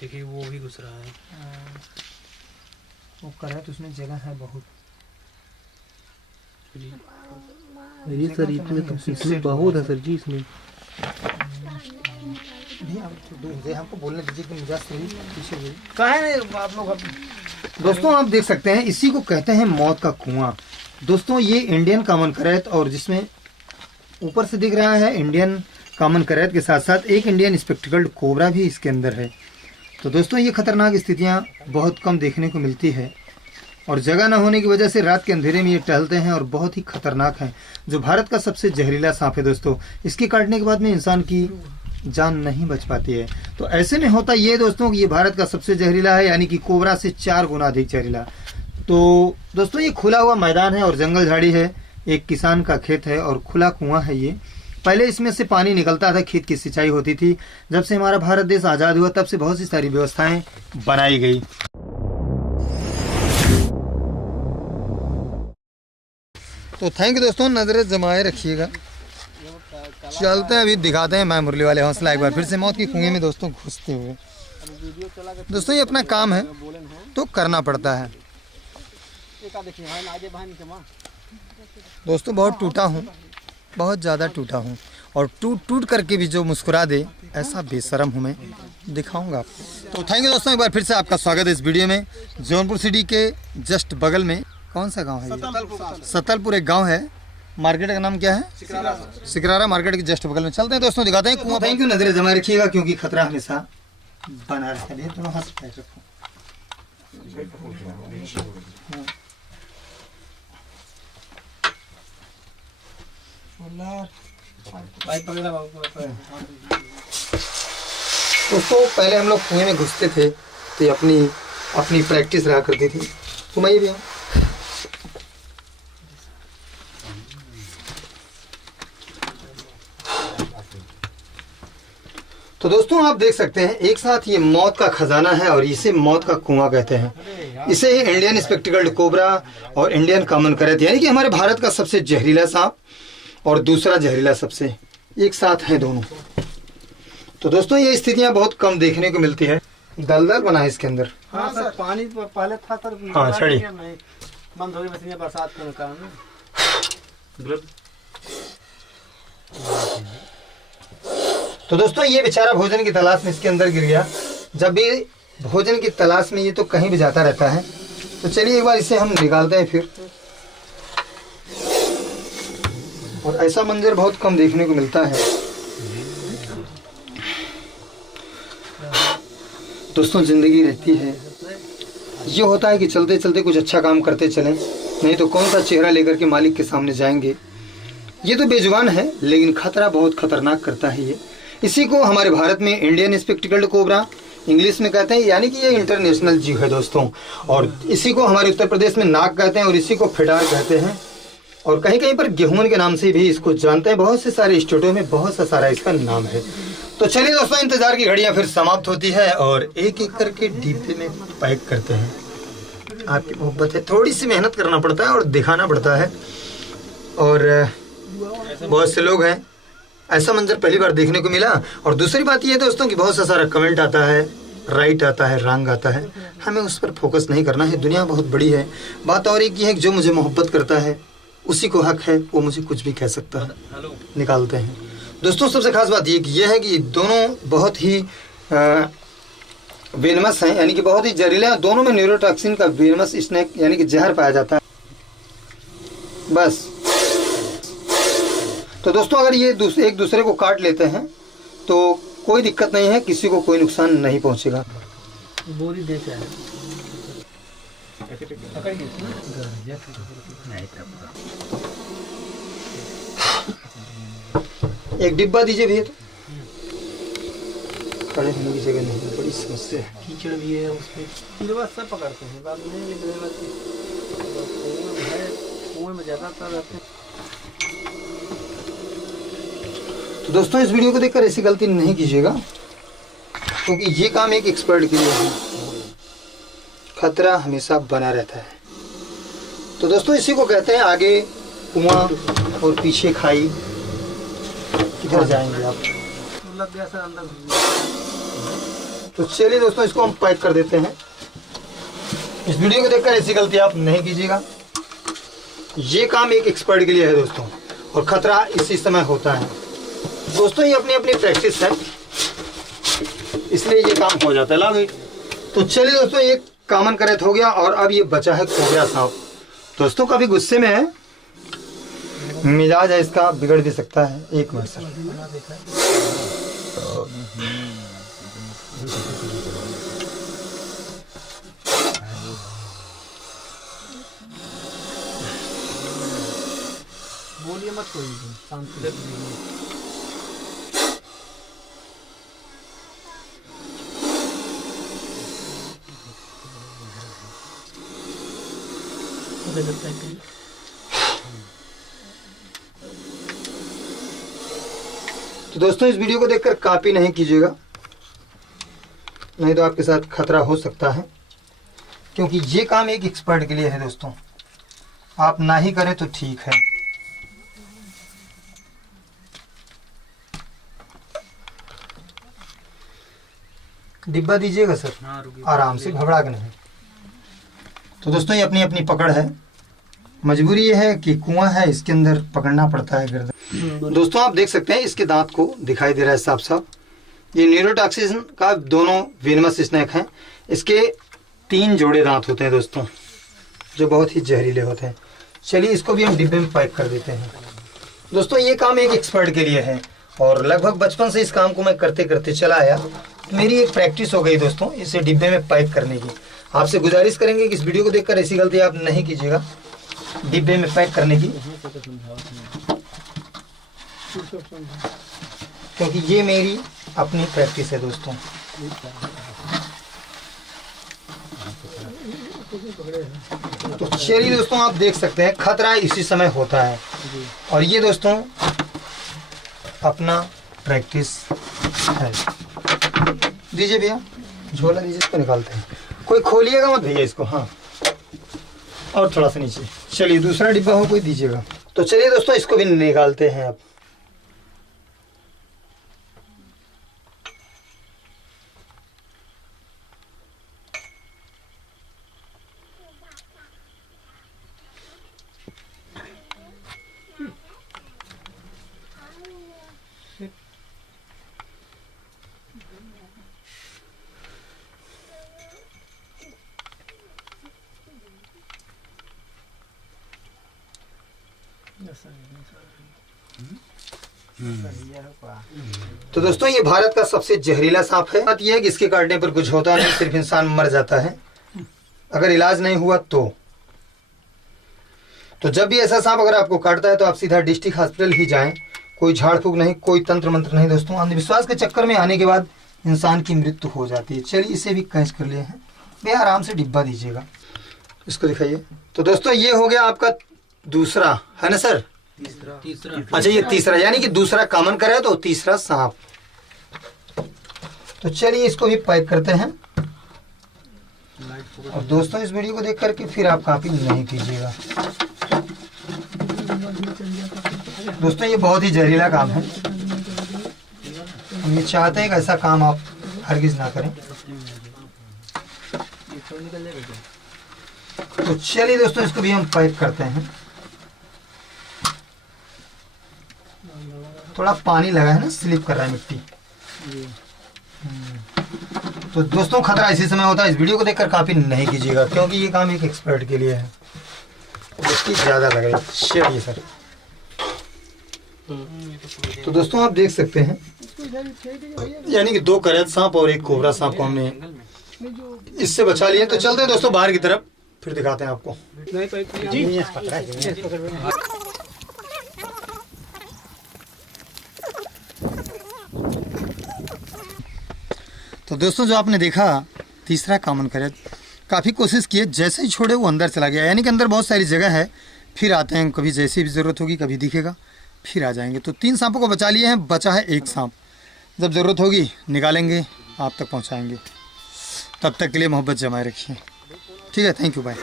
देखिए वो भी घुस रहा है। वो कर है तो उसमें जगह है बहुत। ये सर इसमें तो इसमें बहुत है सर जी इसमें। हमको बोलने दीजिए कि मुझे पीछे कहाँ है आप लोग। दोस्तों आप देख सकते हैं इसी को कहते हैं मौत का कुआं। दोस्तों ये इंडियन कॉमन करैत और जिसमें ऊपर से दिख रहा है इंडियन कॉमन करैत के साथ साथ एक इंडियन स्पेक्टिकल्ड कोबरा भी इसके अंदर है। तो दोस्तों ये खतरनाक स्थितियां बहुत कम देखने को मिलती है और जगह न होने की वजह से रात के अंधेरे में ये टहलते हैं और बहुत ही खतरनाक हैं। जो भारत का सबसे जहरीला सांप है दोस्तों, इसके काटने के बाद में इंसान की जान नहीं बच पाती है। तो ऐसे में होता ये दोस्तों कि ये भारत का सबसे जहरीला है, यानी कि कोबरा से 4 गुना अधिक जहरीला। तो दोस्तों ये खुला हुआ मैदान है और जंगल झाड़ी है, एक किसान का खेत है और खुला कुआं है ये। पहले इसमें से पानी निकलता था, खेत की सिंचाई होती थी। जब से हमारा भारत देश आजाद हुआ तब से बहुत सी सारी व्यवस्थाएं बनाई गई। तो थैंक यू दोस्तों, नजरें जमाए रखिएगा। चलते हैं, अभी दिखाते हैं मैं मुरली वाले हौसला एक बार फिर से मौत की कुएं में दोस्तों घुसते हुए। दोस्तों ये अपना काम है तो करना पड़ता है। दोस्तों बहुत टूटा हूँ, बहुत ज़्यादा टूटा हूँ और टूट करके भी जो मुस्कुरा दे ऐसा बेशरम हूँ मैं, दिखाऊंगा आपको। तो थैंक यू दोस्तों, एक बार फिर से आपका स्वागत है इस वीडियो में। जौनपुर सिटी के जस्ट बगल में कौन सा गांव है ये? सतलपुर एक गांव है। मार्केट का नाम क्या है? सिकरारा मार्केट के जस्ट बगल में। चलते हैं दोस्तों, दिखाते हैं कुआं। थैंक यू, नजरें जमा रखिएगा क्योंकि खतरा हमेशा बना रहता है। थोड़ा हाथ पैर रखो। दोस्तों पहले हम लोग कुएं में घुसते थे तो ये अपनी प्रैक्टिस रहा करती थी। घुमाइए भी। तो दोस्तों आप देख सकते हैं एक साथ ये मौत का खजाना है और इसे मौत का कुआं कहते हैं। इसे इंडियन स्पेक्टिकल्ड कोबरा और इंडियन कॉमन करैत, यानी कि हमारे भारत का सबसे जहरीला सांप और दूसरा जहरीला सबसे एक साथ हैं दोनों। तो दोस्तों ये स्थितियां बहुत कम देखने को मिलती है। दलदल बना है इसके अंदर। हाँ सर, पानी पहले था सर, हाँ छड़ी बंद हो गई मछलियाँ बरसात के कारण। तो दोस्तों ये बेचारा भोजन की तलाश में इसके अंदर गिर गया। जब भी भोजन की तलाश में ये तो कहीं भी जाता रहता है। तो चलिए एक बार इसे हम निकालते हैं फिर। और ऐसा मंजर बहुत कम देखने को मिलता है। दोस्तों जिंदगी रहती है, ये होता है कि चलते चलते कुछ अच्छा काम करते चलें, नहीं तो कौन सा चेहरा लेकर के मालिक के सामने जाएंगे। ये तो बेजुबान है लेकिन खतरा बहुत खतरनाक करता है ये। इसी को हमारे भारत में इंडियन स्पेक्टिकल्ड कोबरा इंग्लिश में कहते हैं, यानी कि ये इंटरनेशनल जीव है दोस्तों। और इसी को हमारे उत्तर प्रदेश में नाग कहते हैं और इसी को फेडार कहते हैं और कहीं कहीं पर गेहूं के नाम से भी इसको जानते हैं। बहुत से सारे स्टेटों में बहुत सा सारा इसका नाम है। तो चलिए दोस्तों, इंतजार की घड़ियां फिर समाप्त होती है और एक एक करके डिब्बे में पैक करते हैं। आपकी मोहब्बत है, थोड़ी सी मेहनत करना पड़ता है और दिखाना पड़ता है। और बहुत से लोग हैं, ऐसा मंजर पहली बार देखने को मिला। और दूसरी बात यह दोस्तों कि बहुत सा सारा कमेंट आता है, राइट आता है, रॉन्ग आता है। हमें उस पर फोकस नहीं करना है। दुनिया बहुत बड़ी है। बात और एक ही है कि जो मुझे मोहब्बत करता है उसी को हक है, वो मुझे कुछ भी कह सकता है। निकालते हैं दोस्तों। सबसे खास बात ये है कि दोनों बहुत ही वेनमस हैं, यानी कि बहुत ही जहरीले हैं। दोनों में न्यूरोटॉक्सिन का वेनमस स्नेक यानी कि जहर पाया जाता है। बस तो दोस्तों अगर ये एक दूसरे को काट लेते हैं तो कोई दिक्कत नहीं है, किसी को कोई नुकसान नहीं पहुंचेगा। बोरी देख रहा है। एक डिब्बा दीजिए भैया। तो खड़े होने की जगह नहीं, बड़ी समस्या है। कीचड़ भी है उसमें, कीड़वा सब पकड़ते हैं। बात नहीं है, कुएं में ज्यादातर रहते हैं। तो दोस्तों इस वीडियो को देखकर ऐसी गलती नहीं कीजिएगा क्योंकि ये काम एक एक्सपर्ट के लिए है। खतरा हमेशा बना रहता है। तो दोस्तों इसी को कहते हैं आगे कुआं और पीछे खाई। किधर जाएंगे आप? लग गया सर अंदर। तो चलिए दोस्तों इसको हम पैक कर देते हैं। इस वीडियो को देखकर ऐसी गलती आप नहीं कीजिएगा। ये काम एक एक्सपर्ट के लिए है दोस्तों, और खतरा इसी समय होता है दोस्तों। ये अपनी अपनी प्रैक्टिस है, इसलिए ये काम हो जाता है। ला भाई। तो चलिए दोस्तों एक कॉमन करेक्ट हो गया, और अब ये बचा है कोबरा सांप। दोस्तों काफी गुस्से में है, मिजाज है इसका, बिगड़ भी सकता है। एक मिनट सर। बोलिए मत कोई भी, शांति से बोलिए। तो दोस्तों इस वीडियो को देखकर कॉपी नहीं कीजिएगा, नहीं तो आपके साथ खतरा हो सकता है, क्योंकि ये काम एक एक्सपर्ट के लिए है दोस्तों। आप ना ही करें तो ठीक है। डिब्बा दीजिएगा सर, आराम से, घबरा के नहीं। तो दोस्तों ये अपनी अपनी पकड़ है, मजबूरी ये है कि कुआं है, इसके अंदर पकड़ना पड़ता है गर्दन। दोस्तों आप देख सकते हैं इसके दांत को, दिखाई दे रहा है साफ साफ। ये न्यूरोटॉक्सिन का दोनों वेनमस स्नेक हैं। इसके 3 जोड़े दांत होते हैं दोस्तों, जो बहुत ही जहरीले होते हैं। चलिए इसको भी हम डिब्बे में पैक कर देते हैं। दोस्तों ये काम एक एक्सपर्ट के लिए है, और लगभग बचपन से इस काम को मैं करते करते चला आया। मेरी एक प्रैक्टिस हो गई दोस्तों इसे डिब्बे में पैक करने की। आपसे गुजारिश करेंगे कि इस वीडियो को देखकर ऐसी गलती आप नहीं कीजिएगा, डिब्बे में पैक करने की, क्योंकि ये मेरी अपनी प्रैक्टिस है दोस्तों। तो चलिए दोस्तों आप देख सकते हैं खतरा इसी समय होता है, और ये दोस्तों अपना प्रैक्टिस है। दीजिए भैया, झोला दीजिए, इसको निकालते हैं। कोई खोलिएगा मत भैया इसको। हाँ, और थोड़ा सा नीचे। चलिए दूसरा डिब्बा हो कोई दीजिएगा। तो चलिए दोस्तों इसको भी निकालते हैं अब। तो दोस्तों ये भारत का सबसे जहरीला सांप है। बात यह है कि इसके काटने पर कुछ होता नहीं, सिर्फ इंसान मर जाता है अगर इलाज नहीं हुआ तो जब भी ऐसा सांप अगर आपको काटता है तो आप सीधा डिस्ट्रिक्ट हॉस्पिटल ही जाएं। कोई झाड़ फूक नहीं, कोई तंत्र मंत्र नहीं दोस्तों। अंधविश्वास के चक्कर में आने के बाद इंसान की मृत्यु हो जाती है। चलिए इसे भी कैच कर लिए हैं भैया, आराम से डिब्बा दीजिएगा। इसको दिखाइए। तो दोस्तों ये हो गया आपका दूसरा, है ना सर? तीसरा। अच्छा ये तीसरा, यानी कि दूसरा कॉमन करे तो तीसरा सांप। तो चलिए इसको भी पैक करते हैं। और दोस्तों इस वीडियो को देख करके फिर आप कॉपी नहीं कीजिएगा दोस्तों, ये बहुत ही जहरीला काम है। हम ये चाहते हैं कि ऐसा काम आप हरगिज ना करें। तो चलिए दोस्तों इसको भी हम पैक करते हैं। थोड़ा पानी लगा है ना, स्लिप कर रहा है मिट्टी। तो दोस्तों खतरा इसी समय होता है। इस वीडियो को देखकर कॉपी नहीं कीजिएगा, क्योंकि ये काम एक एक्सपर्ट के लिए है। उसकी ज्यादा लग रही है। चलिए सर। तो दोस्तों आप देख सकते हैं, यानी कि 2 करैत सांप और 1 कोबरा सांप को हमने इससे बचा लिए। तो चलते हैं दोस्तों बाहर की तरफ, फिर दिखाते हैं आपको। तो दोस्तों जो आपने देखा तीसरा कॉमन करैत, काफ़ी कोशिश किए, जैसे ही छोड़े वो अंदर चला गया। यानी कि अंदर बहुत सारी जगह है, फिर आते हैं, कभी जैसी भी ज़रूरत होगी कभी दिखेगा फिर आ जाएंगे। तो 3 सांपों को बचा लिए हैं, बचा है 1 सांप। जब ज़रूरत होगी निकालेंगे, आप तक पहुंचाएंगे। तब तक के लिए मोहब्बत जमाए रखिए। ठीक है, थैंक यू, बाय।